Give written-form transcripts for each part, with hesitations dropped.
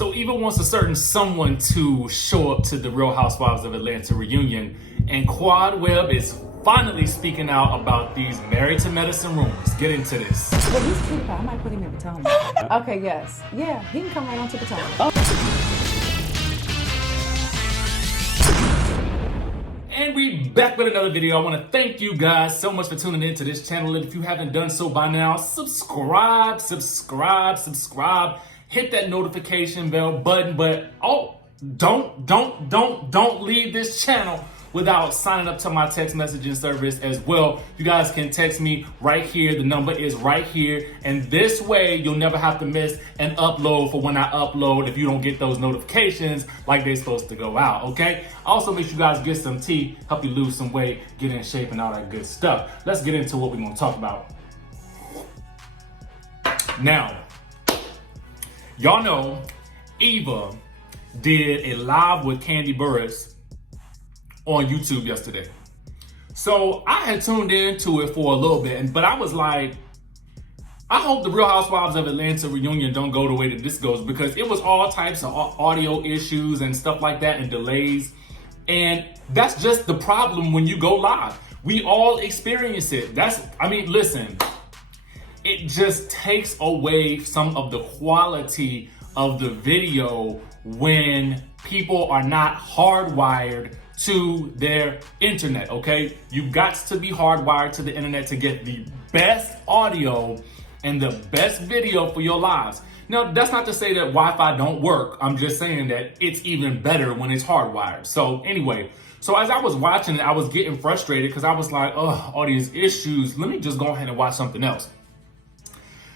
So Eva wants a certain someone to show up to the Real Housewives of Atlanta reunion, and Quad Webb is finally speaking out about these Married to Medicine rumors. Get into this. Well, he's cute. I might put him in Potomac. Okay, yes. Yeah, he can come right on to Potomac. And we back with another video. I want to thank you guys so much for tuning in to this channel. And if you haven't done so by now, subscribe. Hit that notification bell button. But don't leave this channel without signing up to my text messaging service as well. You guys can text me right here. The number is right here. And this way, you'll never have to miss an upload for when I upload if you don't get those notifications like they're supposed to go out, okay? Also, make sure you guys get some tea, help you lose some weight, get in shape, and all that good stuff. Let's get into what we're gonna talk about. Now, y'all know Eva did a live with Kandi Burruss on YouTube yesterday. So I had tuned into it for a little bit, but I was like, I hope the Real Housewives of Atlanta reunion don't go the way that this goes, because it was all types of audio issues and stuff like that and delays. And that's just the problem when you go live. We all experience it. Listen, it just takes away some of the quality of the video when people are not hardwired to their internet, okay? You've got to be hardwired to the internet to get the best audio and the best video for your lives. Now, that's not to say that Wi-Fi don't work. I'm just saying that it's even better when it's hardwired. So anyway, so as I was watching it, I was getting frustrated because I was like, oh, all these issues. Let me just go ahead and watch something else.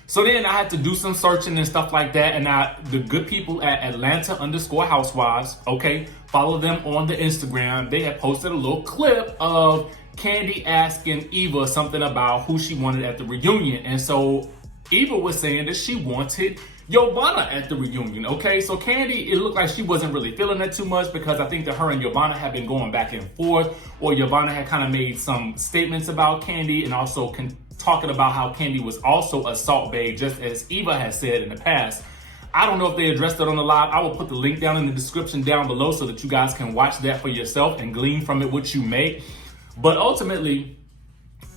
So then I had to do some searching and stuff like that. And the good people at Atlanta_Housewives, okay, follow them on the Instagram. They had posted a little clip of Kandi asking Eva something about who she wanted at the reunion. And so Eva was saying that she wanted Yovanna at the reunion, okay? So Kandi, it looked like she wasn't really feeling that too much because I think that her and Yovanna had been going back and forth, or Yovanna had kind of made some statements about Kandi and also talking about how Kandi was also a salt bae, just as Eva has said in the past. I don't know if they addressed it on the live. I will put the link down in the description down below so that you guys can watch that for yourself and glean from it what you may. But ultimately,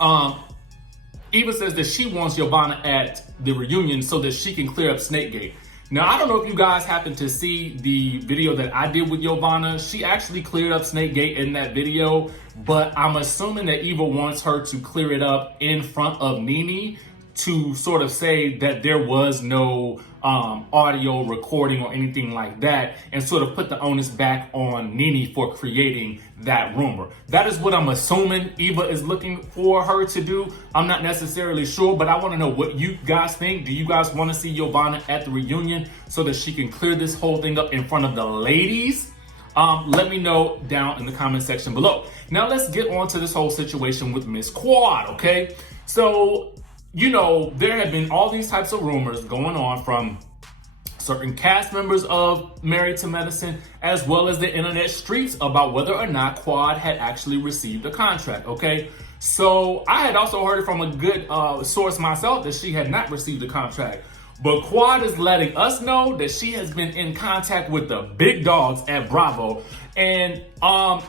Eva says that she wants Yovanna at the reunion so that she can clear up Snakegate. Now, I don't know if you guys happen to see the video that I did with Yovanna. She actually cleared up Snakegate in that video, but I'm assuming that Eva wants her to clear it up in front of Nene to sort of say that there was no audio recording or anything like that, and sort of put the onus back on Nene for creating that rumor. That is what I'm assuming Eva is looking for her to do. I'm not necessarily sure, but I want to know what you guys think. Do you guys want to see Yovanna at the reunion so that she can clear this whole thing up in front of the ladies? Let me know down in the comment section below. Now let's get on to this whole situation with Miss Quad, okay? So, you know, there have been all these types of rumors going on from certain cast members of Married to Medicine, as well as the internet streets, about whether or not Quad had actually received a contract, okay? So I had also heard it from a good source myself that she had not received a contract. But Quad is letting us know that she has been in contact with the big dogs at Bravo. And one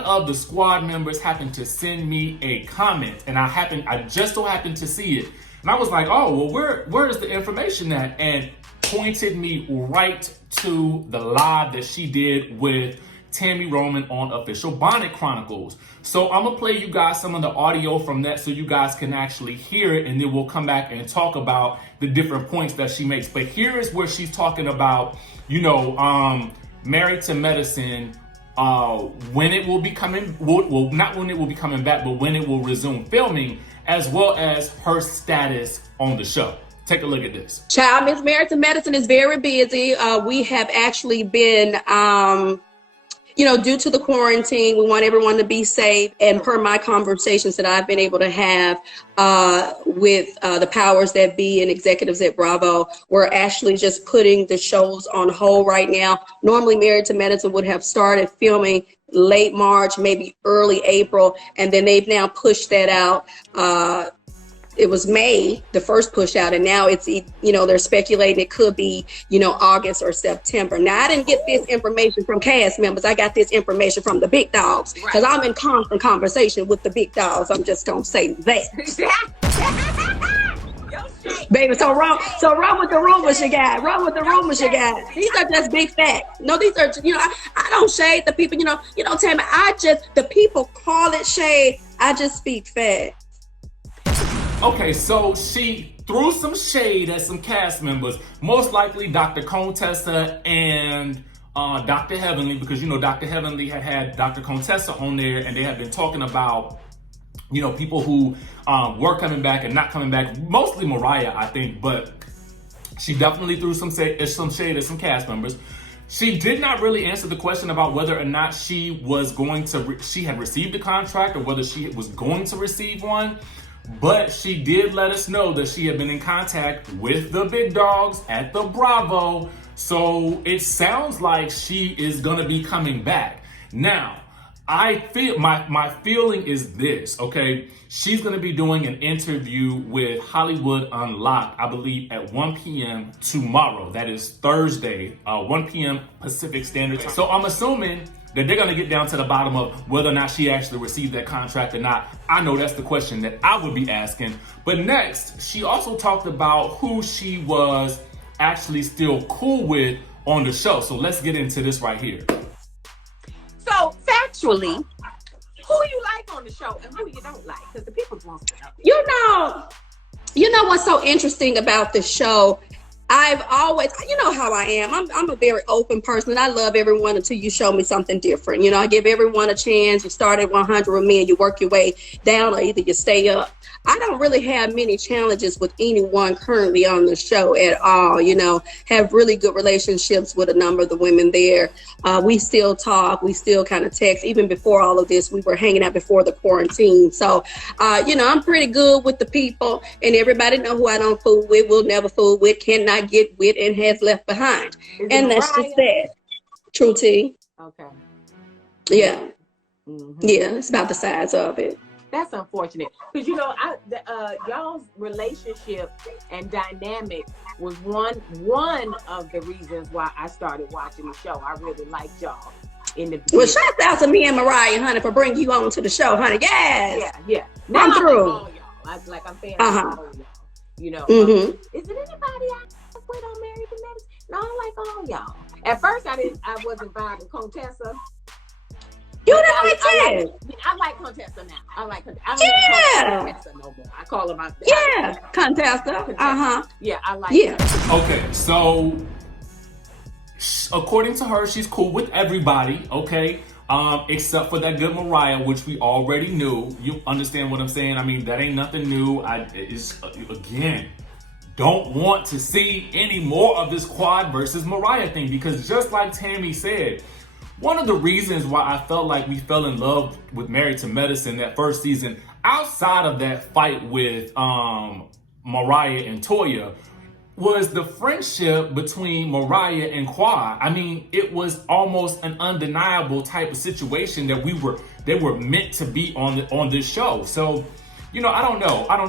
of the squad members happened to send me a comment, and I just so happened to see it. And I was like, oh, well, where is the information at? And pointed me right to the live that she did with Tami Roman on Official Bonnet Chronicles. So I'm gonna play you guys some of the audio from that so you guys can actually hear it, and then we'll come back and talk about the different points that she makes. But here is where she's talking about, you know, Married to Medicine, when it will be coming, well, not when it will be coming back, but when it will resume filming, as well as her status on the show. Take a look at this. Child, Miss Married to Medicine is very busy. We have actually been, you know, due to the quarantine, we want everyone to be safe. And per my conversations that I've been able to have with the powers that be and executives at Bravo, we're actually just putting the shows on hold right now. Normally, Married to Medicine would have started filming late March, maybe early April, and then they've now pushed that out it was May, the first push out, and now it's, they're speculating it could be, August or September. Now, I didn't get this information from cast members. I got this information from the big dogs, because I'm in constant conversation with the big dogs. I'm just going to say that. Baby, so run with the rumors you got. Run with the rumors you got. These are just big facts. No, these are, I don't shade the people, Tami, the people call it shade. I just speak facts. Okay, so she threw some shade at some cast members, most likely Dr. Contessa and Dr. Heavenly, because Dr. Heavenly had Dr. Contessa on there, and they had been talking about people who were coming back and not coming back, mostly Mariah, I think, but she definitely threw some shade at some cast members. She did not really answer the question about whether or not she was going to, she had received a contract or whether she was going to receive one. But she did let us know that she had been in contact with the big dogs at the Bravo. So it sounds like she is going to be coming back. Now, I feel my feeling is this, okay? She's going to be doing an interview with Hollywood Unlocked, I believe, at 1 p.m. tomorrow. That is Thursday, 1 p.m. Pacific Standard Time. So I'm assuming that they're going to get down to the bottom of whether or not she actually received that contract or not. I know that's the question that I would be asking. But next, she also talked about who she was actually still cool with on the show. So let's get into this right here. So factually, who you like on the show and who you don't like? Because the people want to know. You know what's so interesting about the show? I've always, how I am. I'm a very open person. I love everyone until you show me something different. I give everyone a chance. You start at 100 with me and you work your way down, or either you stay up. I don't really have many challenges with anyone currently on the show at all. Have really good relationships with a number of the women there. We still talk. We still kind of text. Even before all of this, we were hanging out before the quarantine. So, I'm pretty good with the people, and everybody know who I don't fool with, will never fool with, cannot get with, and has left behind. And that's just that. True T. Okay. Yeah. Mm-hmm. Yeah, it's about the size of it. That's unfortunate, because y'all's relationship and dynamic was one of the reasons why I started watching the show. I really liked y'all in the beginning. Well, shout out to me and Mariah, honey, for bringing you on to the show, honey. Yes. Yeah. Now I'm through. All y'all. I'm saying all y'all. Mm-hmm. Is it anybody I with on Married to Medicine? No, I like all y'all. At first, I wasn't vibing Contessa. You didn't like that? I like Contessa now. I like Contessa. I don't call Contessa no more. I call her my Contessa. Yeah, I like her. Okay, so according to her, she's cool with everybody, okay? Except for that good Mariah, which we already knew. You understand what I'm saying? I mean, that ain't nothing new. Again, don't want to see any more of this Quad versus Mariah thing, because just like Tami said, one of the reasons why I felt like we fell in love with Married to Medicine that first season, outside of that fight with Mariah and Toya, was the friendship between Mariah and Quad. I mean, it was almost an undeniable type of situation that they were meant to be on this show. So, I don't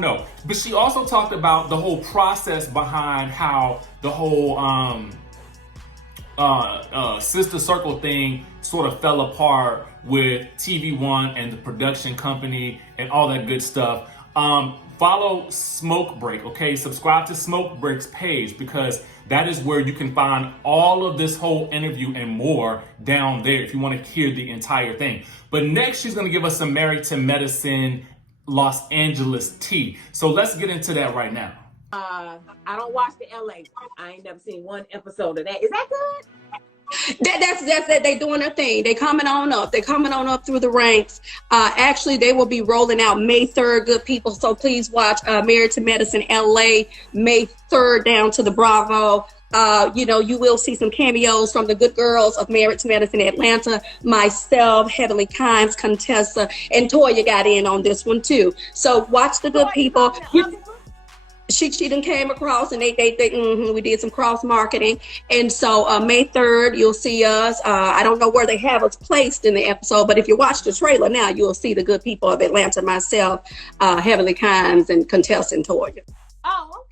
know. But she also talked about the whole process behind how the whole Sister Circle thing sort of fell apart with TV One and the production company and all that good stuff. Follow Smoke Break, okay? Subscribe to Smoke Break's page, because that is where you can find all of this whole interview and more down there if you want to hear the entire thing. But next, she's going to give us some Married to Medicine Los Angeles tea. So let's get into that right now. I don't watch the LA. I ain't never seen one episode of that. Is that good? That's it. They doing their thing. They coming on up. They coming on up through the ranks. Actually, they will be rolling out May 3rd, good people. So please watch Married to Medicine LA, May 3rd down to the Bravo. You will see some cameos from the good girls of Married to Medicine Atlanta, myself, Heavenly Kimes, Contessa, and Toya got in on this one too. So watch the good people. she done came across, and we did some cross marketing. And so May 3rd, you'll see us. I don't know where they have us placed in the episode, but if you watch the trailer now, you'll see the good people of Atlanta, myself, Heavenly Kimes, and contestant Toya. Oh,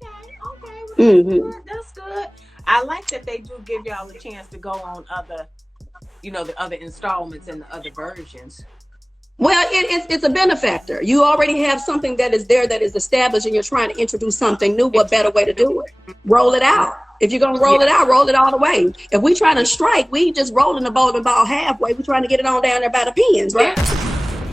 okay. Well, that's good. I like that they do give y'all a chance to go on other, the other installments and the other versions. Well, it's a benefactor. You already have something that is there that is established, and you're trying to introduce something new. What better way to do it? Roll it out. If you're going to roll it out, roll it all the way. If we trying to strike, we just rolling the bowling ball halfway. We trying to get it on down there by the pins, right?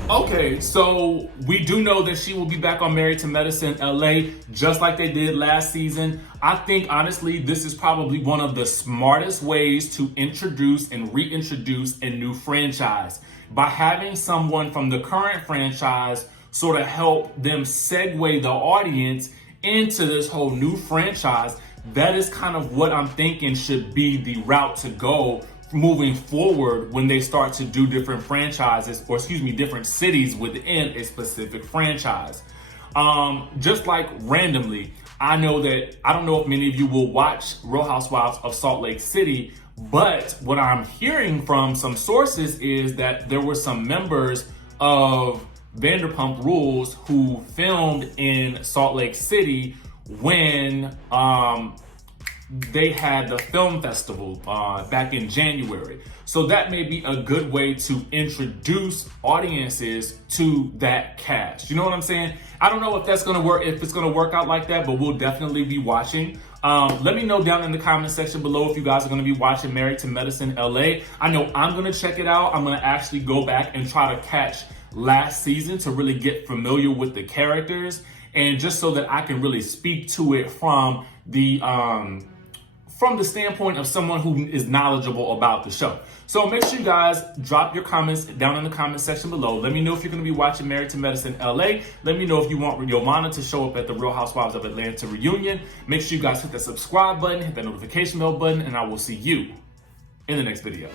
Okay, so we do know that she will be back on Married to Medicine LA, just like they did last season. I think, honestly, this is probably one of the smartest ways to introduce and reintroduce a new franchise. By having someone from the current franchise sort of help them segue the audience into this whole new franchise, that is kind of what I'm thinking should be the route to go moving forward when they start to do different franchises, or different cities within a specific franchise. Just like randomly, I don't know if many of you will watch Real Housewives of Salt Lake City, but what I'm hearing from some sources is that there were some members of Vanderpump Rules who filmed in Salt Lake City when they had the film festival back in January. So that may be a good way to introduce audiences to that cast. You know what I'm saying? I don't know if that's gonna work, if it's gonna work out like that, but we'll definitely be watching. Let me know down in the comment section below if you guys are gonna be watching Married to Medicine LA. I know I'm gonna check it out. I'm gonna actually go back and try to catch last season to really get familiar with the characters, and just so that I can really speak to it from the standpoint of someone who is knowledgeable about the show. So make sure you guys drop your comments down in the comment section below. Let me know if you're going to be watching Married to Medicine LA. Let me know if you want Yovanna to show up at the Real Housewives of Atlanta reunion. Make sure you guys hit that subscribe button, hit that notification bell button, and I will see you in the next video.